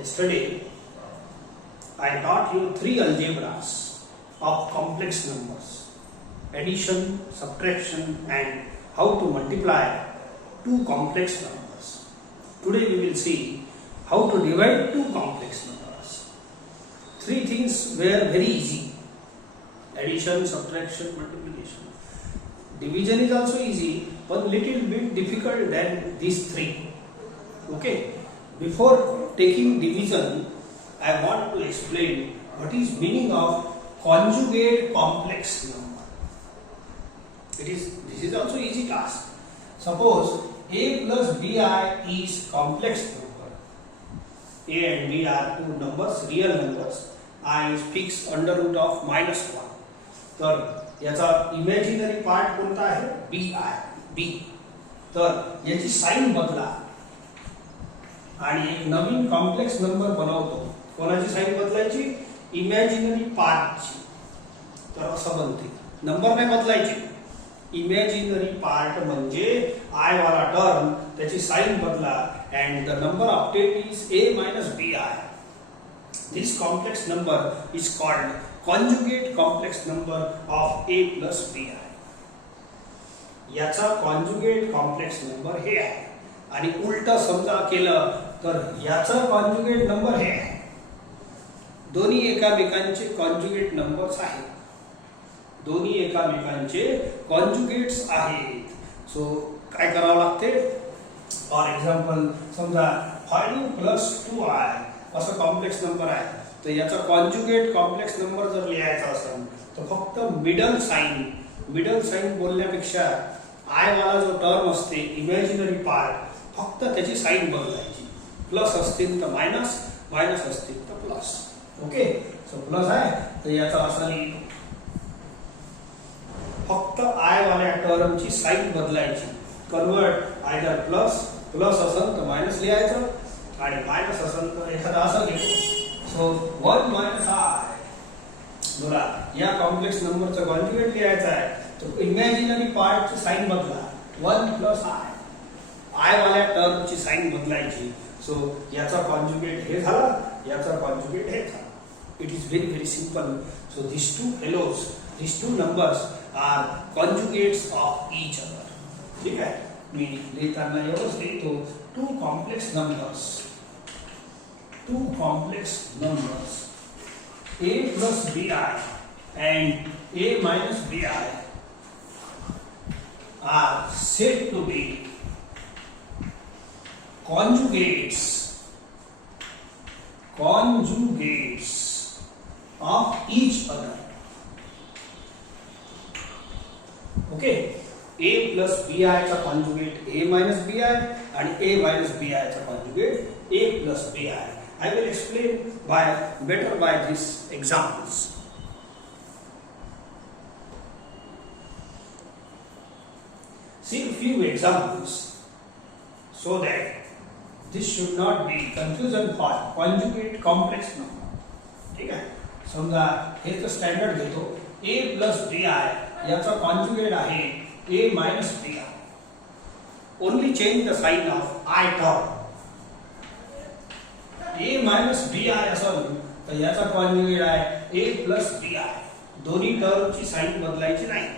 Yesterday, I taught you three algebras of complex numbers: addition, subtraction, and how to multiply two complex numbers. Today we will see how to divide two complex numbers. Three things were very easy: addition, subtraction, multiplication. Division is also easy, but little bit difficult than these three. Okay. Before taking division, I want to explain what is meaning of conjugate complex number. This is also easy task. Suppose a plus bi is complex number. A and b are two numbers, real numbers. I is fixed under root of -1. तर याचा imaginary part कोणता आहे? बी. तर याची sign बदला आणि एक नवीन complex number बनवतो. कोणाची साइन बदलायची? इमॅजिनरी पार्टची. तर असं बनते. नंबर नाही बदलायचे. इमॅजिनरी पार्ट म्हणजे आय वाला टर्म, त्याची साइन बदला and the number obtained is a minus bi. This complex number is called conjugate complex number of a plus bi. याचा कॉन्जुगेट कॉम्प्लेक्स नंबर हे आहे. आणि उलट समजा केलं तर याचा कॉन्जुगेट नंबर हे आहे. दोन्ही एकामेकांचे कॉन्जुगेट नंबर्स आहेत. दोन्ही एकामेकांचे कॉन्जुगेट्स आहेत. सो काय करावं लागते? फॉर एक्झाम्पल समजा 5 + 2i असं कॉम्प्लेक्स नंबर आहे. तर याचा कॉन्जुगेट कॉम्प्लेक्स नंबर जर लिहायचा असेल तर फक्त मिडल साइन बोलण्यापेक्षा आय वाला जो टर्म असते इमॅजिनरी पार्ट, फक्त त्याची साइन बदलायची. प्लस असतील तर मायनस, मायनस असतील तर प्लस. ओके. सो प्लस आहे तर याचा असा लिहितो. फक्त आय वाल्या टर्मची साइन बदलायची. कन्वर्ट आयदर प्लस असेल तर मायनस लिहायचं आणि मायनस असेल तर एखादा असं घेतो. So 1 - i. बोला, या कॉम्प्लेक्स नंबरचं कॉन्जुगेट लिहायचं आहे तर इमॅजिनरी पार्टची साइन बदला. 1 + i. आय वाल्या टर्मची साइन बदलायची. सो याचा कॉन्जुगेट हे झाला, याचा कॉन्जुगेट हे झाला. It is very simple. So these two numbers are conjugates of each other. ठीक आहे. मी लिहिताना एवढंच लिहितो. two complex numbers a plus bi and a minus bi are said to be conjugates of each other. Okay. a plus bi चा conjugate a minus bi आणि a minus bi चा conjugate a plus bi. I will explain better by these examples. See a few examples so that this should not be confusion for conjugate complex number. ठीक आहे. समजा हे तर standard घेतो. a plus bi याचा conjugate आहे a minus bi. Only change the sign of I term. a minus bi असेल तर याचा कॉन्जुगेट आहे a plus bi. दोन्ही टर्मची साइन बदलायची नाही.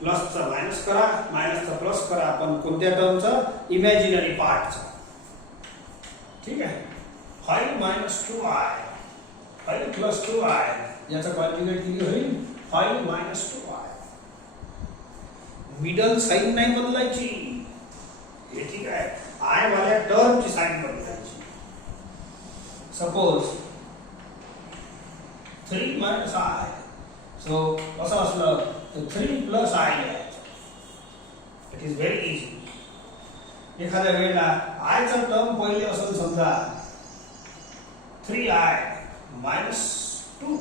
प्लसचा मायनस करा, मायनसचा प्लस करा, पण कोणत्या टर्मचा? इमॅजिनरी पार्टचा. ठीक आहे. 5 - 2i 5 + 2i याचा कॉन्जुगेट किती होईल? 5 - 2i. मिडल साइन नाही बदलायची. हे ठीक आहे. आय वाल्या टर्मची साइन बदलायची. Suppose 3 - i. सो असं असलं तर 3 + i लिहायचं. It is very easy. एखाद्या वेळेला आयचा टर्म पहिले असेल समजा 3i - 2,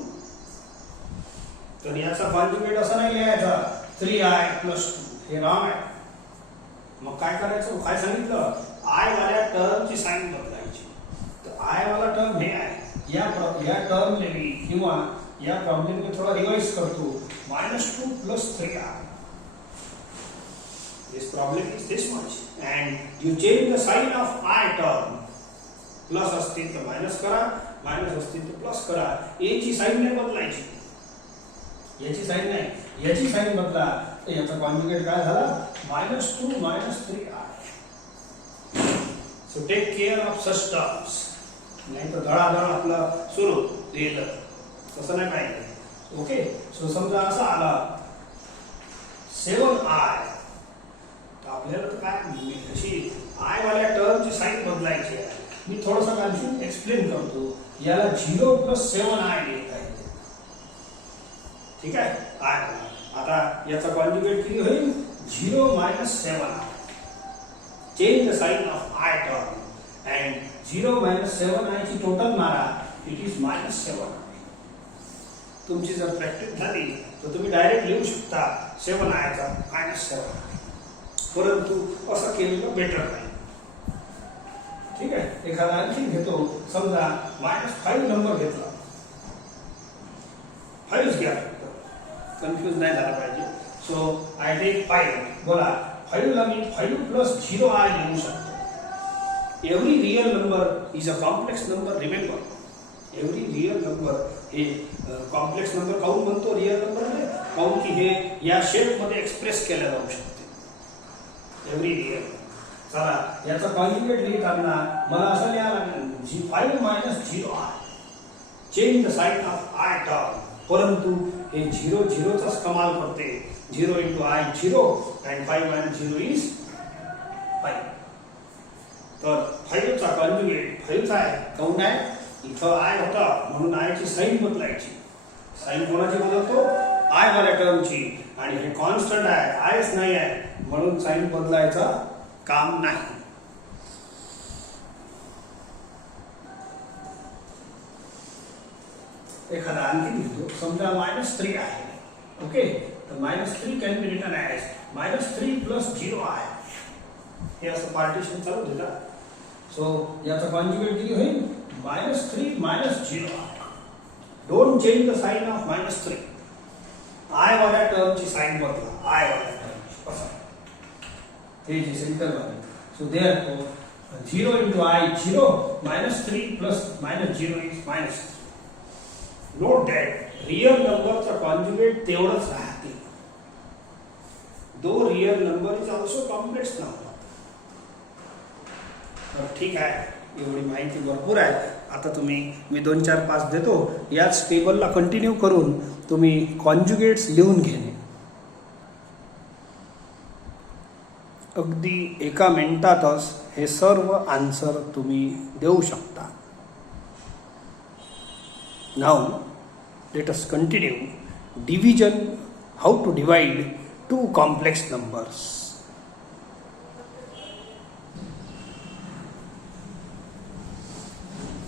तर याचा कॉन्जुगेट असा नाही लिहायचा 3i + 2. हे रॉंग आहे. मग काय करायचं? काय सांगितलं? आय वाल्या टर्मची साइन बदलायची. तर आय वाला टर्म हे आहे. या टर्मने मी किंवा या प्रॉब्लेमने थोडा रिवाइज करतो. -2 + 3i. This problem is this much and you change the sign of I term. Plus असतील तर मायनस करा, मायनस असतील तर प्लस करा. ए ची साइन नाही बदलायची, याची साइन नाही, याची साइन बदला तर याचा कॉन्जुगेट काय झाला -2 -3i. So take care of such terms, नाही तर धडाधड आपलं सुरू लिहिलं तसं नाही पाहिजे. ओके. सो समजा असं आला 7i, तर आपल्याला काय अशी आय वाल्या टर्मची साइन बदलायची आहे. मी थोडंसं कन्फ्युजन एक्सप्लेन करतो. याला 0 + 7i लिहिता येते. ठीक आहे. आय आता याचा कॉन्जुगेट किती होईल 0 - 7i. Change the sign of I term and 0 - 7i ची टोटल मारा, इट इज -7i. तुमची जर प्रॅक्टिस झाली तर तुम्ही डायरेक्ट लिहू शकता 7i चा -7i. परंतु असं केलेलं बेटर नाही. ठीक आहे. एखादा आणखी घेतो, समजा -5 नंबर घेतला, 5 घ्या, कन्फ्यूज नाही झाला पाहिजे. So I take 5. बोला 5 ला मी 5 + 0i लिहू शकतो. Every real number is a complex number. Remember, every real number हे कॉम्प्लेक्स नंबर काऊन म्हणतो रियल नंबर मध्ये, काऊन की हे या शेप मध्ये एक्सप्रेस केलं जाऊ शकते. Every real. चला याचा कॉन्जुगेट लिहिताना मला असं लिहावं लागेल 5 - 0i. Change the sign of I term. परंतु हे 0 0चाच कमाल करते. 0 × i 0 and 5 - 0 is 5. तर 5 चा कॉन्जुगेट 5 चा आहे. काऊन आहे, इथं आय होता म्हणून आय ची साइन बदलायची. साइन कोणाची बदलतो, आय वाल्या टर्मची. आणि हे कॉन्स्टंट आहे, आयच नाही आहे म्हणून साइन बदलायचा काम नाही. एखादा आणखी लिहितो, समजा -3 आहे. ओके. तर -3 can be written as -3 + 0i. हे असं पार्टिशन चालू देता. सो याचा कॉन्जुगेट किती होईल -3 - 0i. Don't change the sign of -3. I वाल्या टर्मची साइन बदला, आय वाल्या टर्मची. कसं हे जे सेंटर मध्ये. So therefore 0 × i 0 -3 + -0 is -3. Note that real नंबरचा कॉन्जुगेट तेवढंच राहते. दो real number is also complex number. तर ठीक आहे, एवढी माहिती भरपूर आहे. आता मी 2, 4, 5 देतो. याच टेबलला कंटिन्यू करून तुम्ही कॉन्जुगेट्स लिहून घेणे. अगदी 1 मिनिटातच हे सर्व आन्सर तुम्ही देऊ शकता. Now let us continue division. How to divide 2 complex numbers.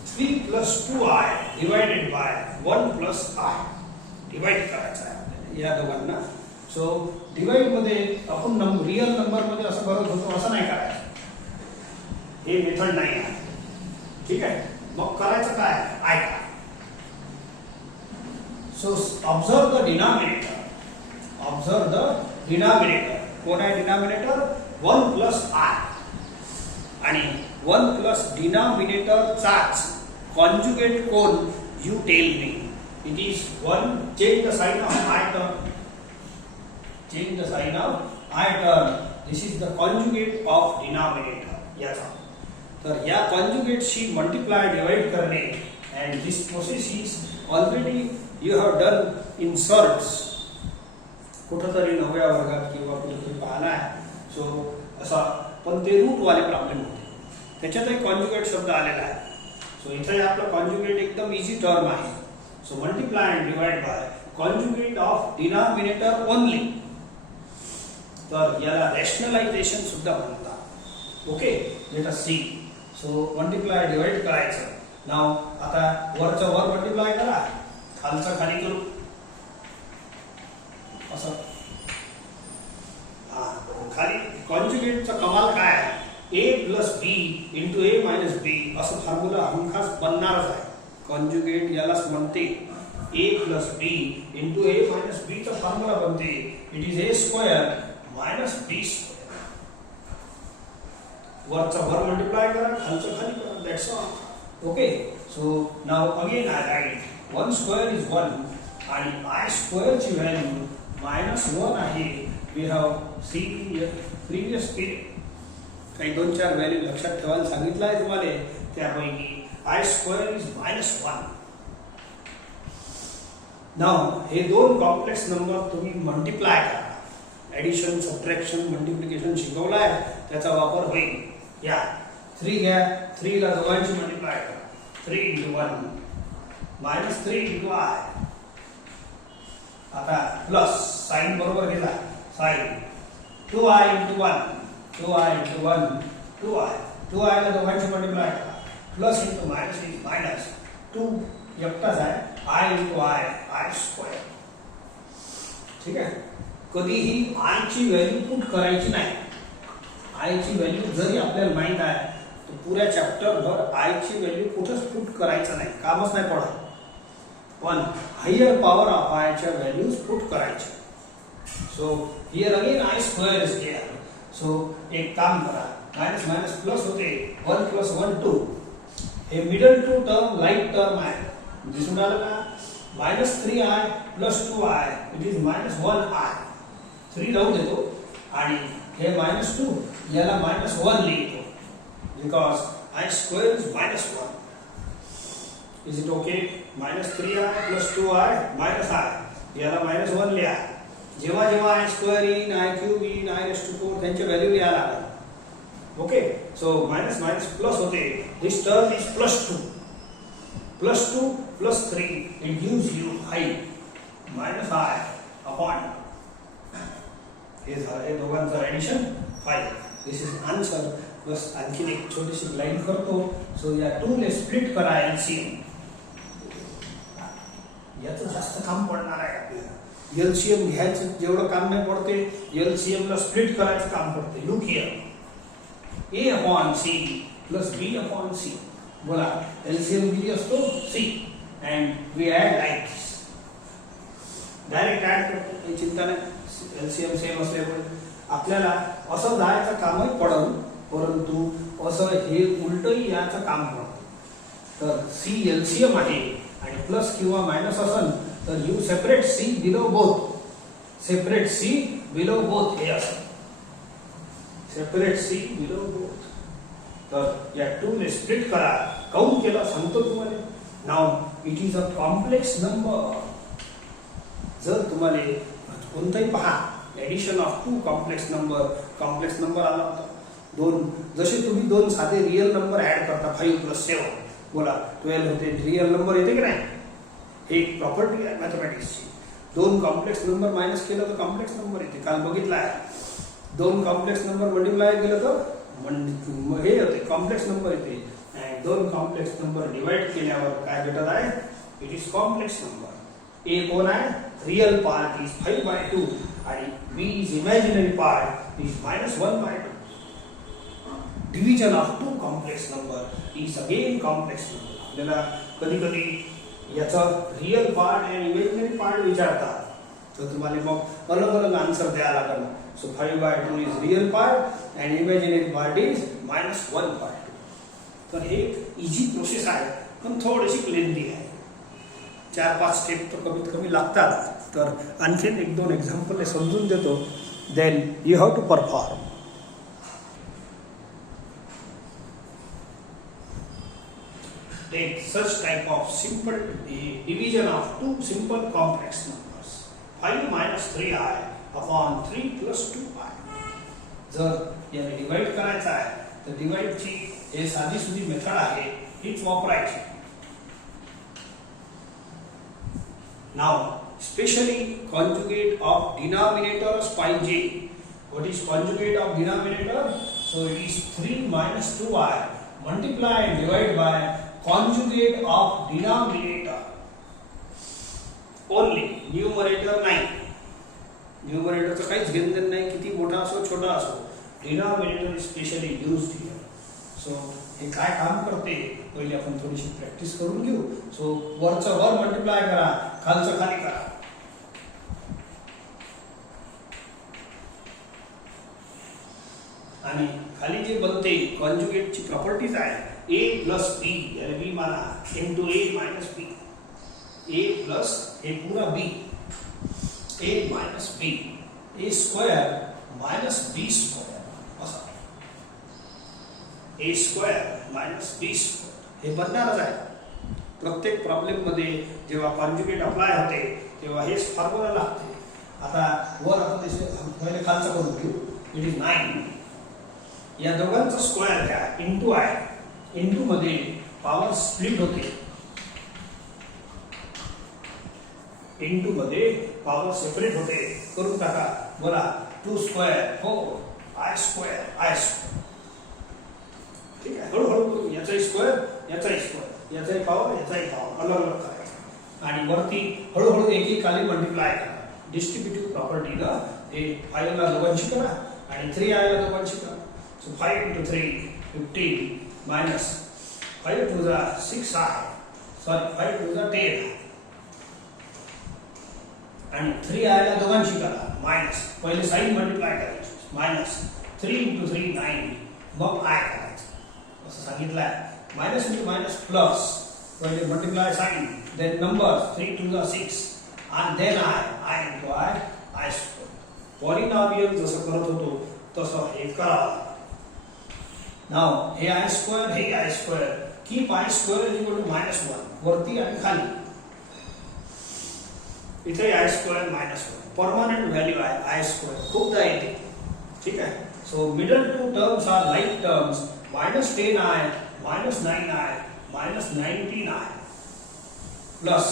Three plus 2i divided by 1 + i. Divide करायचं आहे या दोघांना. सो डिवाइड मध्ये आपण रियल नंबर मध्ये असं करत होतो, असं नाही करायचं. हे मेथड नाही आहे. ठीक आहे. मग करायचं काय, ऐका. So observe the denominator. Observe the denominator. कोण आहे डिनॉमिनेटर, 1 + i. आणि 1 + डिनॉमिनेटर चाच कॉन्जुगेट कोण, you tell me. It is 1. Change the sign of i term. Change the sign of I term. This is the conjugate of denominator. याचा. तर या कॉन्जुगेटशी multiply divide करणे. and this process is already you have done in sorts. कुठेतरी 9व्या वर्गात किंवा कुठेतरी पाहिला आहे. सो असा पण ते रूट वाले प्रॉब्लेम होते. त्याच्यातही कॉन्जुगेट शब्द आलेला आहे. सो इथे आपला कॉन्जुगेट एकदम इझी टर्म आहे. So multiply and divide by conjugate of denominator only. तर याला रॅशनलायझेशन सुद्धा म्हणतात. Okay. Let us see. So multiply divide करायचं. नाव आता वरच्या वर मल्टिप्लाय करा, खालचं खाली करू. असं खाली कॉन्जुगेटचा कमाल काय आहे, a + b × a - b असं फॉर्म्युला हमखास बनणारच आहे. कॉन्जुगेट यालाच म्हणते. a + b × a - b चा फॉर्म्युला बनते. It is a² - b². वरचा वर मल्टिप्लाय करा, खालचं खाली करा. That's all. Okay, so now again I write 1 square is 1 आणि I square ची व्हॅल्यू -1 आहे. We have seen in the previous period. काही 2-4 व्हॅल्यू लक्षात ठेवायला सांगितलं आहे तुम्हाला. त्यापैकी I square is -1. Now हे दोन कॉम्प्लेक्स नंबर तुम्ही मल्टिप्लाय करा. ऍडिशन, सबट्रॅक्शन, मल्टिप्लिकेशन शिकवलं आहे, त्याचा वापर होईल. या 3 घ्या, 3 ला दोघांची मल्टिप्लाय करा. 3 into 1 -3 into I. आता प्लस साइन बरोबर घेतला. Sign 2i into 1 2i into 1 2i 2i ला दोघांची मल्टिप्लाय करा. Plus into minus is minus. 2 एकटाच आहे. I into I square. ठीक आहे. कधीही I ची व्हॅल्यू पुट करायची नाही. I ची व्हॅल्यू जरी आपल्याला माहित आहे तर पुऱ्या चॅप्टर भर I ची व्हॅल्यू कुठेच पुट करायचं नाही, कामच नाही पडत. पण हायर पॉवर ऑफ I च्या व्हॅल्यूज पुट करायचे. So here again I square is there. So एक काम करा, मायनस मायनस प्लस होते. 1 + 1 2. हे middle two term like term आहे. दिसून आलं का? -3i + 2i it is -1i. 3 राहू देतो आणि हे -2 याला -1 लिहितो. Because I square is -1. Is it okay? -3i + 2i -i याला -1 लिहा. जेव्हा जेव्हा I स्क्वेअर येईन, I क्यूब येईन, I⁴ त्यांची व्हॅल्यू लिहा लागेल. Okay, so minus minus plus होते. दिस term is +2. +2 + 3 it gives you I -i upon. हे दोघांचं ऍडिशन 5. This is answer. बस आणखी एक छोटीशी लाईन करतो. सो या 2 ने स्प्लिट करा एलसीएम. याचं जास्त काम पडणार आहे आपल्याला. एलसीएम घ्यायचं जेवढं काम नाही पडते, एलसीएम ला स्प्लिट करायचं काम पडते. Look here, a/c + b/c. बोला, एलसीएम किती असतो? c and we add like this. Direct add करतो, काही चिंता नाही. एलसीएम सेम असल्यामुळे आपल्याला असं जायचं कामही पडल, परंतु असं हे उलटही याचं काम पडतं. तर c एलसीएम आहे आणि प्लस किंवा मायनस असेल तर you separate c below both. Separate c below both हे असं. Separate c below both. तर या 2 ने स्प्लिट करा. काउंट केला सांगतो तुम्हाला. Now it is a complex number. जर तुम्हाला कोणताही पहा, एडिशन ऑफ 2 कॉम्प्लेक्स नंबर आला होता. 2 जसे तुम्ही 2 साधे रियल नंबर ऍड करता, 5 + 7 बोला 12 होते. रियल नंबर येते की नाही? हे एक प्रॉपर्टी आहे मॅथमॅटिक्सची. 2 कॉम्प्लेक्स नंबर मायनस केलं तर कॉम्प्लेक्स नंबर येते. काल बघितलं आहे. 2 कॉम्प्लेक्स नंबर मल्टिप्लाय केलं तर हे होते, कॉम्प्लेक्स नंबर येते. आणि 2 कॉम्प्लेक्स नंबर डिवाइड केल्यावर काय भेटत आहे? It is complex number. A कोण आहे? रियल पार्ट इज 5/2 आणि b is imaginary part is -1/2. Division of 2 complex number is again complex number. आपल्याला कधी कधी याचा रियल पार्ट आणि इमॅजिनरी पार्ट विचारतात, तर तुम्हाला मग अलग अलग आन्सर द्यायला लागेल. So 5/2 is real part and imaginary part is -1/2. तर हे इजी प्रोसेस आहे, पण थोडीशी लेंथी आहे. 4-5 स्टेप तर कमीत कमी लागतात. तर आणखीन 1-2 एक्झाम्पल समजून देतो. Then you have to perform. Take such type of simple division of 2 simple complex numbers. 5 - 3i upon 3 + 2i. जर याने डिवाइड करायचं आहे तर डिवाइडची हे साधी सुधी मेथड आहे, हीच वापरायची. नाव स्पेशली कॉन्जुगेट ऑफ डिनॉमिनेटर्स पाहिजे. What is conjugate of denominator? So it is 3 - 2i multiply and divide by conjugate of denominator only. Numerator नाही. न्यूमरेटरचं काहीच घेणं नाही, किती मोठा असो छोटा असो. Denominator specially used here. So हे काय काम करते पहिले आपण थोडीशी प्रॅक्टिस करून घेऊ. सो वरचं वर मल्टिप्लाय करा, खालचं खाली करा. आणि खाली जे बनते कॉन्जुगेटची प्रॉपर्टीज आहे ए प्लस बी, यानी बी माना इंटू ए माइनस बी, ए प्लस ए पूरा बी, ए माइनस बी, ए स्क्वेअर माइनस बी स्क्वेअर असा, ए स्क्वेअर माइनस बी स्क्वेअर हे बनणारच आहे. प्रत्येक प्रॉब्लेम मध्ये जेव्हा कॉन्जुगेट अप्लाय होते तेव्हा हेच फॉर्म्युला लागते. आता वर आपण पहिले खालचा करून घेऊ. It is 9. या दोघांचा स्क्वेअर घ्या इंटू आय, इंटू मध्ये पॉवर स्प्लिट होते, इंटू मध्ये पॉवर सेपरेट होते. करून टाका. बोला 2 square 4 I square I square. ठीक आहे, हळूहळू करू. याचाही स्क्वेअर याचाही स्क्वेअर, याचाही पॉवर याचाही पॉवर अलग अलग करायचं आणि वरती हळूहळू एक एक खाली मल्टिप्लाय करा. डिस्ट्रीब्युटिव्ह प्रॉपर्टीला हे 5 ला दोघांची करा आणि 3i ला दोघांची करा. So 5 into 3 15 minus 5 to the 6i, sorry 5 to the 10 आणि 3i ला दोघांची करा. मायनस पहिले साइन मल्टिप्लाय करायची, मायनस 3 into 3 9, मग i करायचं असं सांगितलं आहे. मायनस into मायनस प्लस, पहिले multiply sign, then number 3 to the 6 and then i into i square. Polynomial जसं करत होतो तसं हे करा. नाउ हे i स्क्वेअर हे i square, keep i square is equal to -1 वरती आणि खाली. इथे i स्क्वेअर -1 परमनंट व्हॅल्यू आहे i स्क्वेअर, खूपदा येते. ठीक आहे. So middle two terms are like terms, -10i -9i -19i plus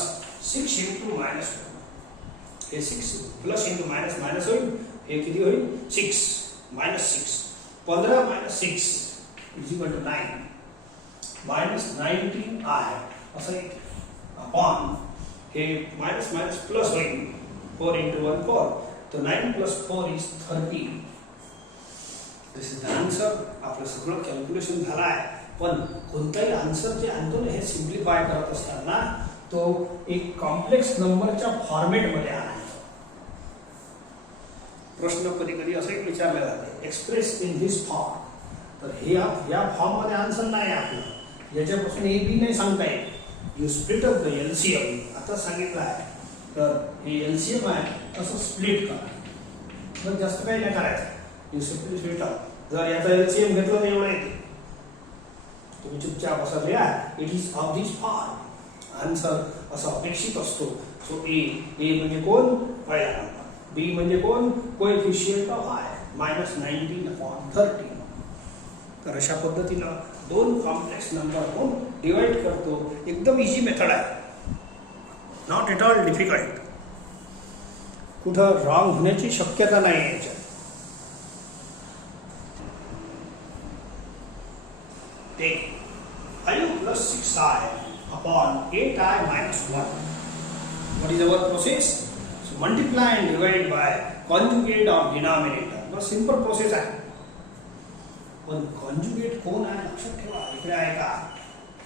6 into -1. हे 6 प्लस इंटू मायनस मायनस होईल, हे किती होईल 6 -6, 15 - 6 इज इक्वल टू 9 -19i असं येते अपॉन हे मायनस मायनस प्लस होईल 4 into 1 4, तो 9 plus 4 is 30. This is the answer. आपलं सगळं कॅल्क्युलेशन झालं आहे. पण कोणताही आन्सर जे आणतो ना हे सिम्प्लिफाय करत असताना तो एक कॉम्प्लेक्स नंबरच्या फॉर्मेटमध्ये आणायचा. प्रश्न कधी कधी असं एक विचारले जाते, एक्सप्रेस इन दिस फॉर्म. तर हे या फॉर्म मध्ये आन्सर नाही आपलं, याच्यापासून ए बी नाही सांगता येत. You split up the LCM, आता सांगितलं आहे. तर हे एलसीएम आहे असं स्प्लिट करा, मग जास्त काही नाही करायचं. You split up. जर याचा एलसीएम घेतलं तर एवढं येते, तुम्ही चुपचाप असं लिहा, it is of this form. Answer असा अपेक्षित असतो. सो ए म्हणजे कोण, पहिला नंबर. बी म्हणजे कोण, कोएफिशियंट ऑफ आय -19/30. तर अशा पद्धतीनं दोन कॉम्प्लेक्स नंबर कोण डिवाइड करतो. एकदम इझी मेथड आहे, नॉट एट ऑल डिफिकल्ट. कुठं रॉंग होण्याची शक्यता नाही आहे याच्यात. ते 5 + 6i upon 8i - 1. What is our process? So multiply and divide by conjugate of denominator. Bus simple process आहे. पण कॉन्जुगेट कोण आहे लक्षात ठेवा. इकडे आहे का,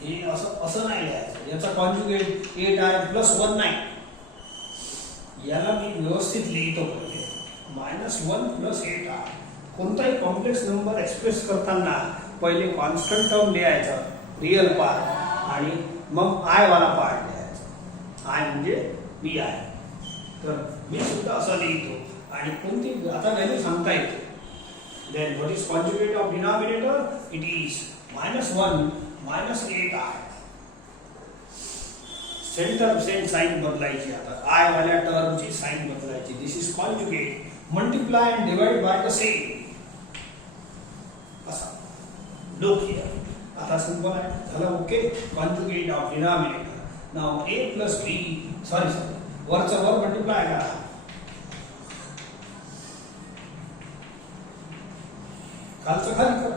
हे असं नाही लिहायचं. याचा कॉन्जुगेट 8i + 1 नाही. याला मी व्यवस्थित लिहितो म्हणजे -1 + 8i. कोणताही कॉम्प्लेक्स नंबर एक्सप्रेस करताना पहिले कॉन्स्टंट टर्म लिहायचा, रिअल पार्ट, आणि मग आय वाला पार्ट लिहायचा. आय म्हणजे बी आहे. तर मी सुद्धा असं लिहितो. आणि कोणती आता व्हॅल्यू सांगता येते. Then what is conjugate of denominator, it is -1 - 8i. Same sign बदलायची. आता आय वाल्या टर्मची साइन बदलायची. This is conjugate. Multiply and divide by the same. असा लुक हियर. आता सिंपल आहे, झालं. Okay. Conjugate of denominator. Now a + b, sorry वरचं वर मल्टिप्लाय करा. खालचं खाली करा,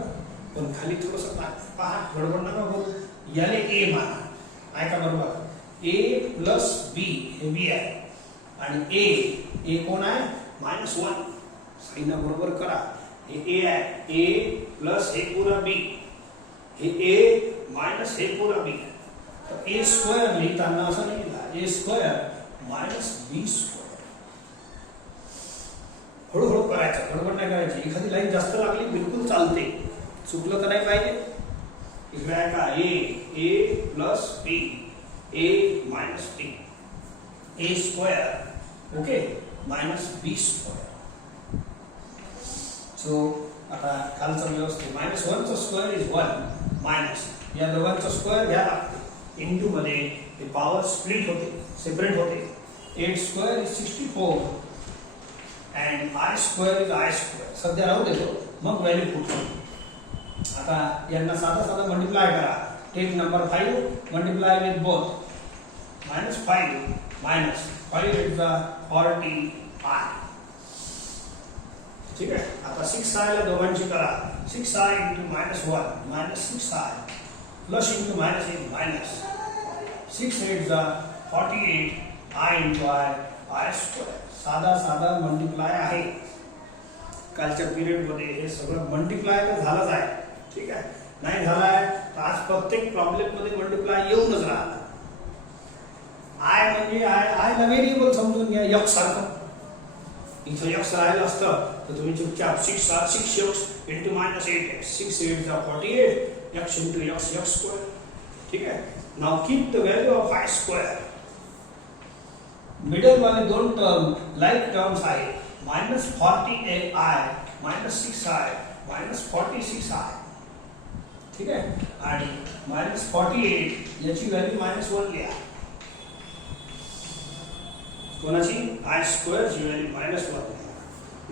पण खाली थोडंसं पहा, गडबड नका करू. याने a माना, ऐका बरोबर. a + b हे b आहे आणि a कोण आहे -1. साइन बरोबर करा. हे a आहे, a + हे पुरा b, हे a माइनस हे पुरा b. तर a स्क्वेअर लिहिताना असं नाही लिहिला, a स्क्वेअर -b स्क्वेअर. हळूहळू करायचं, गडबड नाही करायची. एखादी लाईन जास्त लागली बिलकुल चालते, चुकलं तर नाही पाहिजे. इकडे आहे का a plus b a minus b a square okay minus b square. So आता खालचा व्यवस्थित मायनस 1 चा स्क्वेअर इज 1 मायनस या दोघांचा स्क्वेअर घ्या लागते इंटू मध्ये हे पॉवर स्प्लिट होते सेपरेट होते. 8 square is 64 and i square is i square सध्या राहू देतो मग व्हॅल्यू पुट करू. आता यांना साधा साधा मल्टिप्लाय करा. Take number 5 multiply with both minus 5 minus 5 is the 40i. ठीक आहे. आता 6i ला दोघांची करा. 6i into minus 1 minus 6i plus into minus 1 minus 6 is the 48 i into i square. साधा साधा मल्टिप्लाय आहे. कालच्या पिरियड मध्ये हे सगळं मल्टिप्लाय तर झालंच आहे. ठीक आहे. नाही झालाय तर आज प्रत्येक प्रॉब्लेम मध्ये मल्टिप्लाय येऊनच राहणार. आय म्हणजे आय ला व्हेरिएबल समजून घ्या x सारखं. इथं x राहिलं असतं तर तुम्ही चुपचाप 6x इंटू मायनस 8x 6 8 चा 48 x इंटू x स्क्वेअर. ठीक आहे. Now keep the value of i square. Middle वाले दोन टर्म लाईक टर्म्स आहे minus 48i minus 6i minus 46i. ठीक आहे. आणि मायनस 48 याची व्हॅल्यू मायनस 1 लिहा. कोणाची i स्क्वेअर ची व्हॅल्यू मायनस 1 लिहा.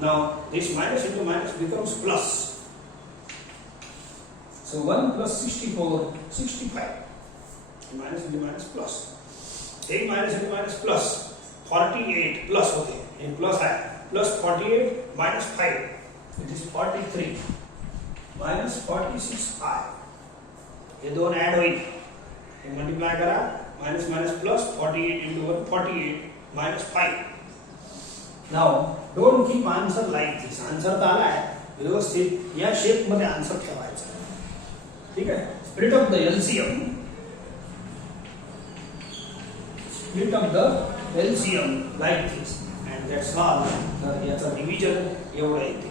Now this minus into minus becomes plus. So 1 plus 64 65 minus into minus plus. एक minus into minus plus 48 plus होते हे प्लस आहे plus 48 minus 5 it is 43 minus 46i. हे दोन ऍड होईल. हे मल्टिप्लाय करा minus minus plus 48 into 1 48 minus 5. Now don't keep answer like this. Answer तर आलाय व्यवस्थित या शेप मध्ये आन्सर ठेवायचा. ठीक आहे. Split of the LCM split of the LCM like this and that's all. तर याचा डिव्हिजन एवढं येते.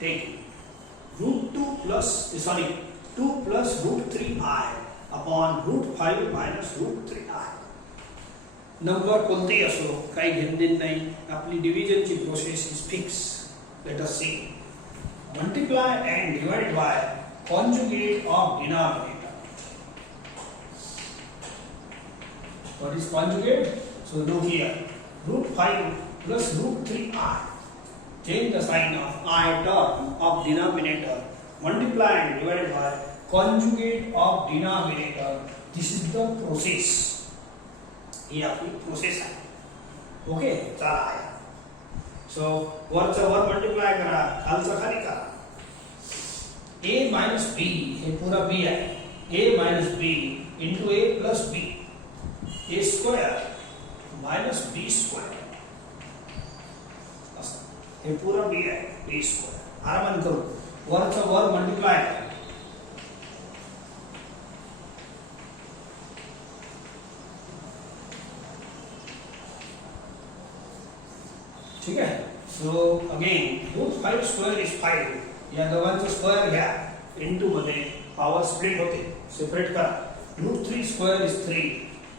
Take root 2 plus 2 plus root 3i upon root 5 minus root 3i. नंबर कोणतेही असो काही घेणं देणं नाही. आपली डिव्हिजनची process is fix. Let us see. Multiply and divide by conjugate of denominator. What is conjugate? So do here root 5 plus root 3i. Change the sign of I term of denominator. Multiply and divide by conjugate of denominator. This is the process. ही आपली process आहे. Okay चला आहे. So वरचा वर multiply करा खालचा खाली करा. a मायनस b हे पूरा b आहे. a minus b into a plus b a square minus b square असं हे पूरा b आहे b स्क्वेअर. आरामाने करू. वरचा वर मल्टिप्लाय करा. ठीक आहे. So again root 5 square is 5. या दोघांचा स्क्वेअर घ्या इंटू मध्ये पॉवर स्प्लिट होते सेपरेट करा. Root 3 square is 3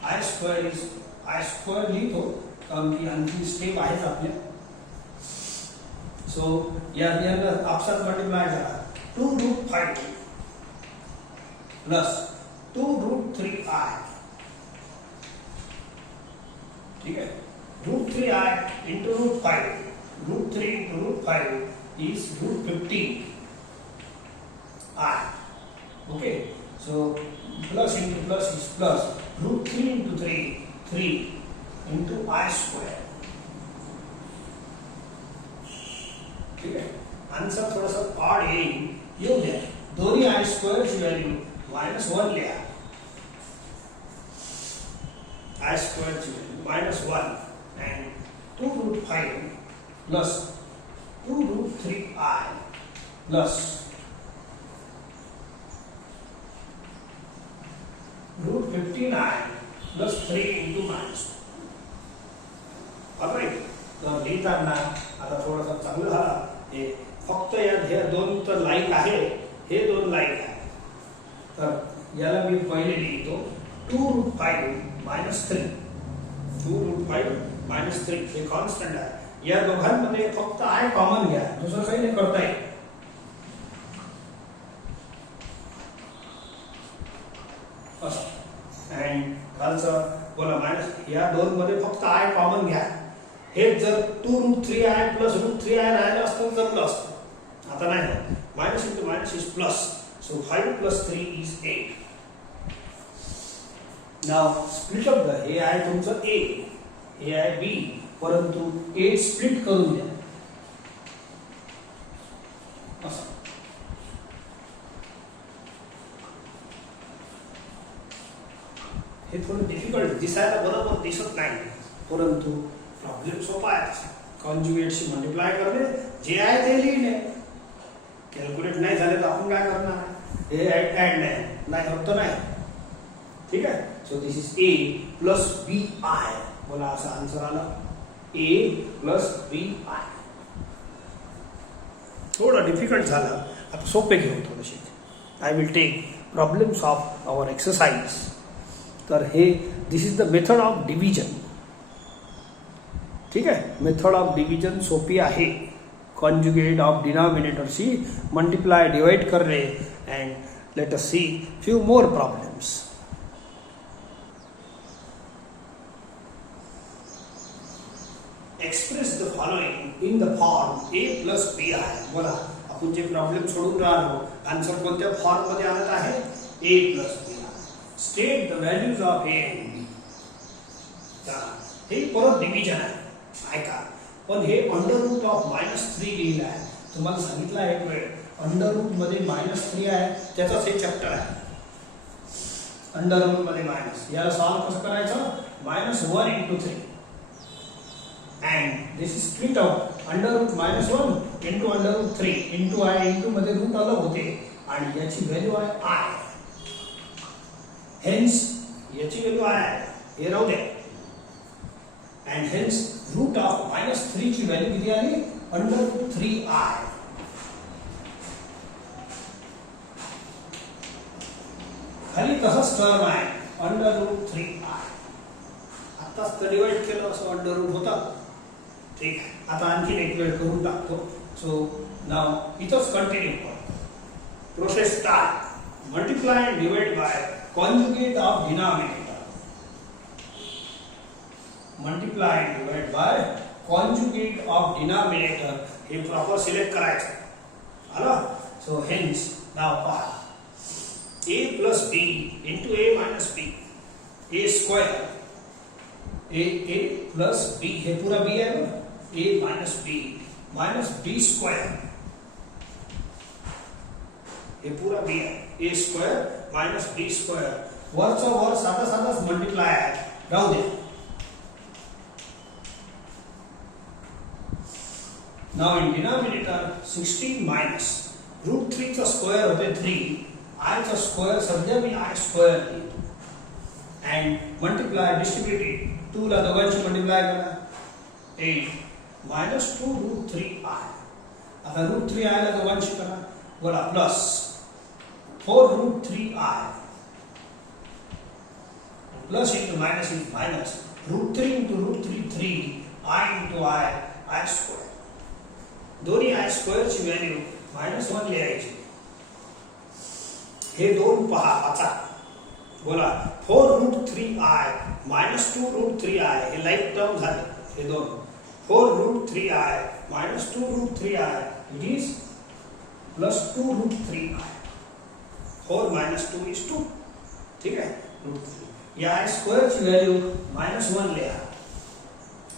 I square is I square लिहितो कारण की आणखी स्टेप आहेच आपल्या. सो याला आपसात मल्टिप्लाय करा. 2 रूट 5 प्लस 2 रूट 3i. ठीक है. root 3i into root 5. Root 3 into root 5 is root 15i. Okay. So plus into plus is plus. Root 3 into 3 into I square. ठीक है. आंसर थोड़ा सा ऑड येईल. येऊ द्या. दोन्ही I square ची व्हॅल्यू -1 लिहा. I square ची value -1 and 2 root 5 plus 2 root 3i plus root 15i plus 3 into minus. Alright, the लिहिताना आता थोडंसं चांगलं झालं. हे फक्त हे दोन तर लाईन आहे, हे दोन लाईन आहे. तर याला मी पहिले लिहितो 2√5 - 3. 2√5 - 3 हे कॉन्स्टंट आहे. या दोघांमध्ये फक्त आय कॉमन घ्या, दुसरं काही नाही करता येईल. अँड खालचं बोला मायनस, या दोन मध्ये फक्त आय कॉमन घ्या. हे जर 2√3i + √3i राहिलं असतं तर जमलं असतं. आता नाही, minus into minus is plus. So 5 + 3 is 8. Now split up the, हे आहे तुमचं ए, हे आहे बी, परंतु 8 स्प्लिट करून द्या. असं हे थोडं डिफिकल्ट दिसायला बरोबर दिसत नाही, परंतु प्रॉब्लेम सोपा आहे. कॉन्जुगेटशी मल्टिप्लाय करणे, जे आहे ते लिहिणे. कॅल्क्युलेट नाही झाले तर आपण काय करणार? हे ऍड नाही होत नाही. ठीक आहे. So this is a plus b i. बोला असा आन्सर आला ए प्लस बी आय. थोडं डिफिकल्ट झालं, आता सोपे घेऊ थोडेसे. I will take problems of our exercise. तर हे this is the method of division. ठीक आहे. मेथड ऑफ डिव्हिजन सोपी आहे. कॉन्जुगेट ऑफ डिनॉमिनेटरशी मल्टिप्लाय डिवाइड करणे. And let us see few more problems. Express the following in the form a plus b i. बोला आपण जे प्रॉब्लेम सोडून राहिलो, आन्सर कोणत्या फॉर्म मध्ये आणत आहे? A plus b i. State the values of a and b. हे परत डिव्हिजन आहे, ऐका. पण हे अंडर रूट ऑफ -3 लिहिलं आहे. तुम्हाला सांगितलं आहे एक वेळ, अंडर रूट मध्ये -3 आहे, त्याचाच हे चॅप्टर आहे. अंडर रूट मध्ये मायनस, याला सॉल्व कसं करायचं? -1 × 3. and this is split out under root -1 into under root 3 into I into मध्ये रूट अलग होते आणि याची व्हॅल्यू आहे I. hence याची व्हॅल्यू आहे, हे राहू दे. and hence root of -3 ची व्हॅल्यू किती आली? under root 3I. खाली तसंच टर्म आहे under root 3I. आताच तर डिवाइड केलं असं अंडर रूट होता. ठीक आहे. आता आणखी एक वेळ करून टाकतो. सो नाव इथंच कंटिन्यू कर. Process start. Multiply and divide by conjugate of denominator. Multiply and divide by conjugate of denominator. हे प्रॉपर सिलेक्ट करायचं. आलं? सो हेन्स नाव पहा. a plus b into a minus b, a square, a plus b, हे पूरा b है ना, a minus b square, हे पूरा b है, a square minus b square. वरचा वर साधा साधाच मल्टिप्लाय आहे, राहू दे. Now in denominator 16 minus root 3 चा स्क्वेअर होते 3, I चा स्क्वेअर सध्या मी I स्क्वेअर लिहितो. and multiply distributed 2 ला दोघांची मल्टिप्लाय करा. 8 minus 2 root 3I. आता root 3I ला दोघांची करा. बोला plus 4 root 3I. Plus into minus is minus. root 3 into root 3 3. I into I square. दोन्ही I स्क्वेअर ची व्हॅल्यू -1 लिहायची. हे दोन पहा आता. बोला 4 root 3I minus 2 root 3I. हे लाईक टर्म झाले हे दोन. 4 root 3I minus 2 root 3I. It is plus 2 root 3I. 4 minus 2 is 2. ठीक है. root 3. या I स्क्वेअर ची व्हॅल्यू -1 लिहा.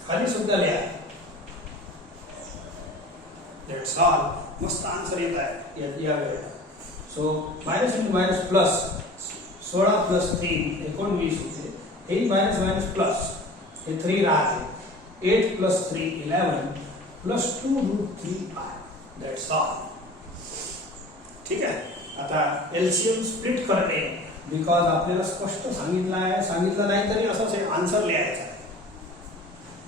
खाली सुद्धा लिहा. That's all. मस्त आन्सर येत आहे या वेळेला. So minus into minus plus 16 plus 3 19 होते. हे माइनस माइनस प्लस हे 3 राहते. 8 plus 3 11 plus 2 root 3I. That's all. ठीक आहे. आता एलसीएम स्प्लिट करणे, बिकॉज आपल्याला स्पष्ट सांगितलं आहे, सांगितलं नाही तरी असंच आन्सर लिहायचा आहे.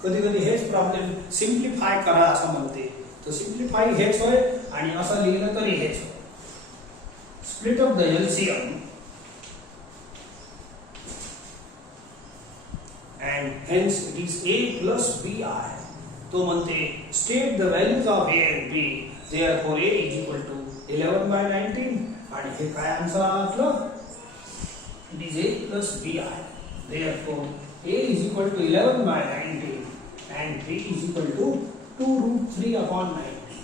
कधी कधी हेच प्रॉब्लेम सिम्प्लिफाय करा असं म्हणते, तर सिम्प्लिफाय हेच होय आणि असं लिहिलं तरी हेच होय. Split of the LCM and hence it is a plus bi. तो म्हणते state the values of a and b, therefore a is equal to 11 by 19 आणि हे काय आन्सर आला आपलं, it is a plus bi, therefore a is equal to 11 by 19 and b is equal to 2 root 3 upon 90.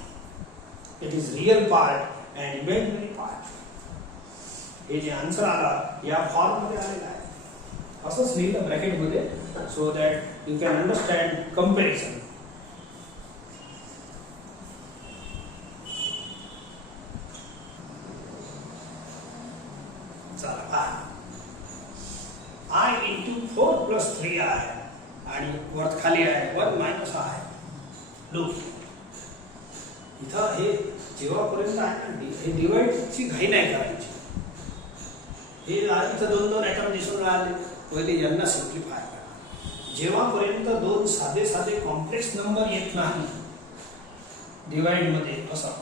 It is real part and imaginary part. हे जे answer आला या form मध्ये आलेला आहे, असंच लिहिलं ब्रॅकेट मध्ये, so that you can understand comparison. चला I into 4 plus 3i आणि वरत खाली आहे 1 minus i. लुक इथं हे जेव्हापर्यंत आहे ना, हे डिवाइडची घाई नाही करायची. हे इथं दोन दोन आयटम दिसून राहिले, पहिले यांना सिम्प्लिफाय करा. जेव्हापर्यंत दोन साधे साधे कॉम्प्लेक्स नंबर येत नाही डिवाइड मध्ये असं,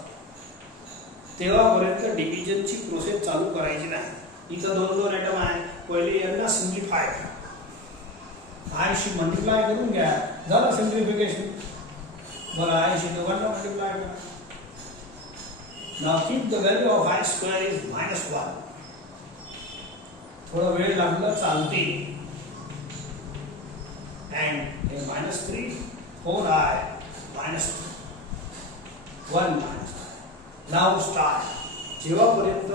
तेव्हापर्यंत डिव्हिजनची प्रोसेस चालू करायची नाही. इथं दोन दोन आयटम आहे, पहिले यांना सिम्प्लिफाय करा. आय शी मल्टिप्लाय करून घ्या, झालं सिम्प्लिफिकेशन. बरं आय शी दोघांना मल्टिप्लाय करा. Now keep the value of I square is -1. थोड़ा वेळ लागला चालते. and a -3 4i -1 minus i. now start. जेव्हापर्यंत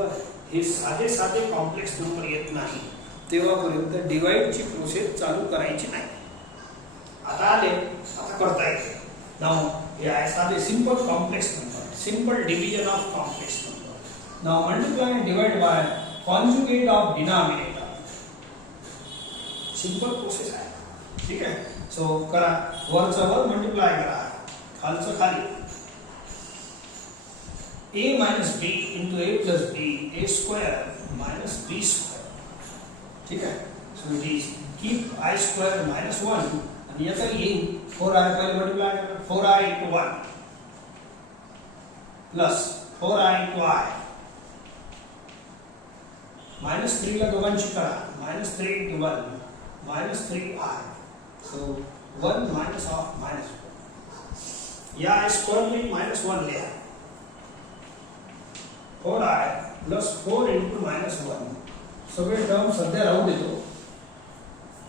हे साधे साधे कॉम्प्लेक्स नंबर येत नाही तेव्हापर्यंत डिवाइडची प्रोसेस चालू करायची नाही. आता आले, आता करता येते. नाउ हे आहे साधे simple complex number, simple division of complex number. Now multiply end divide by conjugate of denominator. Simple process आहे, ठीक आहे. सो करा, वरचं वर मल्टिप्लाय करा, खालचं खाली. a minus b into a plus b, a square minus b square. ठीक है. So it is keep I square minus 1 आणि याचा येईल 4i पहिले मल्टिप्लाय करा, 4i into 1 plus 4i into i minus 3 ला दोघांची करा, minus 3 into 1 minus 3i. So 1 minus of minus 1. या I square में minus 1 ले आए. 4i plus 4 into -1. सगळे टर्म सध्या राहू देतो,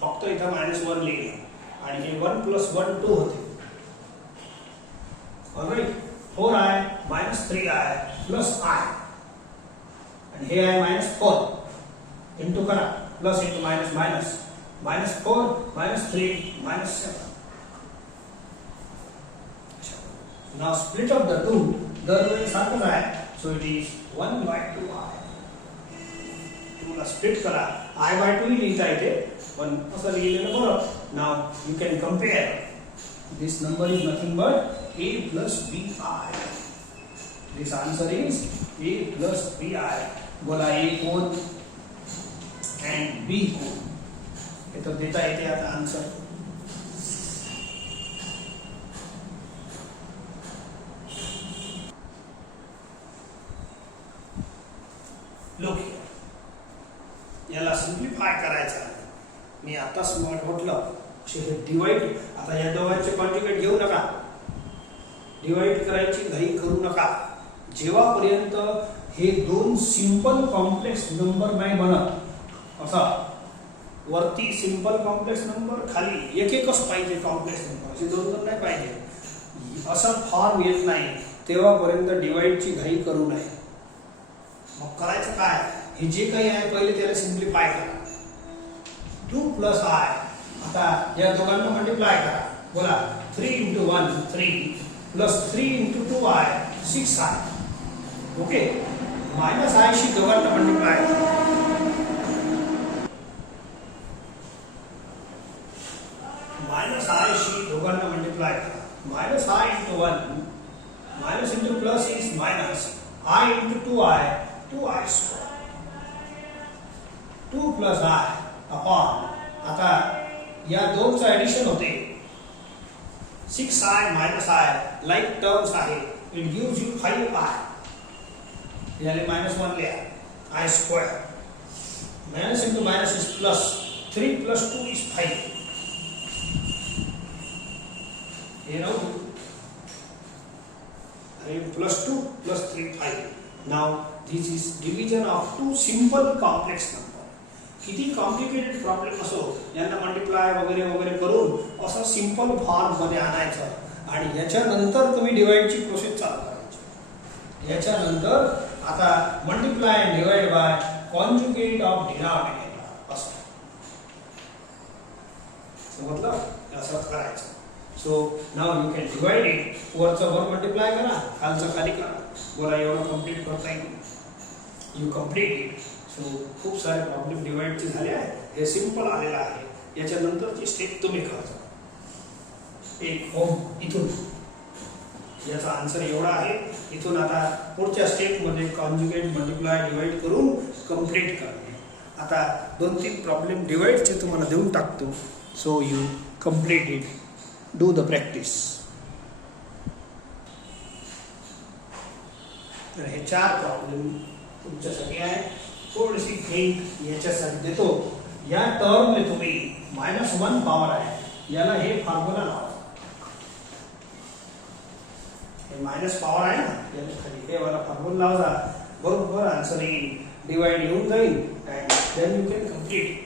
फक्त इथं -1 लिहिलं आणि हे 1 plus 1 2 होते. Alright. 4i minus 3i plus i आणि हे आहे -4 इंटू करा, plus into minus minus -4 -3 -7. Now split of the two, दरवेळी सारखंच आहे. So it is 1 by 2i. 2 ला स्प्लिट करा, i by 2 ही लिहिता येते, पण असं लिहिलेलं बरं. Now you can compare. This number is nothing but a plus bi. This answer is a plus bi. बोला a कोण and b कोण, हे तर देता येते आता आन्सर. लोक याला सिम्प्लिफाय करायचं आहे. मी आताच म्हटलं हे डिवाइड, आता या दोघांचे कॉन्जुगेट घेऊ नका, डिवाइड करायची घाई करू नका. जेव्हापर्यंत हे दोन सिंपल कॉम्प्लेक्स नंबर नाही बनत, असा वरती सिंपल कॉम्प्लेक्स नंबर, खाली एक एकच पाहिजे कॉम्प्लेक्स नंबर, असे दोन दोन नाही पाहिजे, असा फॉर्म येत नाही तेव्हापर्यंत डिवाइडची घाई करू नये. मग करायचं काय, हे जे काही आहे पहिले त्याला सिम्प्लिफाय करा. 2 plus i, आता या दोघांना मल्टिप्लाय करा. बोला 3 into 1 3 plus 3 into 2i 6i. Okay. Minus i शी दोघांना मल्टिप्लाय करा. माइनस i शी दोघांना मल्टिप्लाय करा. Minus i into 1 minus into plus is minus i into 2i 2i square. 2 plus i upon, आता या दोनचं ऍडिशन होते 6i minus I like terms आहे. It gives you 5i. याले minus 1 ले I square. Minus into minus is plus. 3 plus 2 is 5. You know, plus 2 plus 3 5. Now this is division of two simple complex number. किती complicated problem असो यांना multiply वगैरे वगैरे करून असं सिंपल फॉर्म मध्ये आणायचं आणि याच्यानंतर तुम्ही डिवाइडची प्रोसेस चालू करायची. याच्यानंतर आता multiply and divide by conjugate of denominator असं समजलं. असं करायचं. So now you can divide it. वरचं वर मल्टिप्लाय करा, खालचं खाली करा. बोला एवढं कंप्लीट करता येईल. You complete it. सो खूप सारे प्रॉब्लेम डिवाइडचे झाले आहेत. हे सिंपल आलेलं आहे. याच्यानंतरची स्टेप तुम्ही करा. एक होम इथून याचा आन्सर एवढा आहे. इथून आता पुढच्या स्टेपमध्ये कॉन्जुगेट मल्टिप्लाय डिवाइड करून कंप्लीट करणे. आता 2-3 प्रॉब्लेम डिवाइडचे तुम्हाला देऊन टाकतो. So you complete it. Do the practice. तर हे 4 प्रॉब्लेम तुमच्यासाठी आहे. थोडीशी हिंट याच्यासाठी देतो. या टर्मने तुम्ही -1 पॉवर आहे याला हे फॉर्म्युला लावा. हे मायनस पॉवर आहे ना याला खाली हे वाला फॉर्म्युला लावा. बरोबर आन्सर येईल. डिवाइड येऊन जाईल and then you can complete.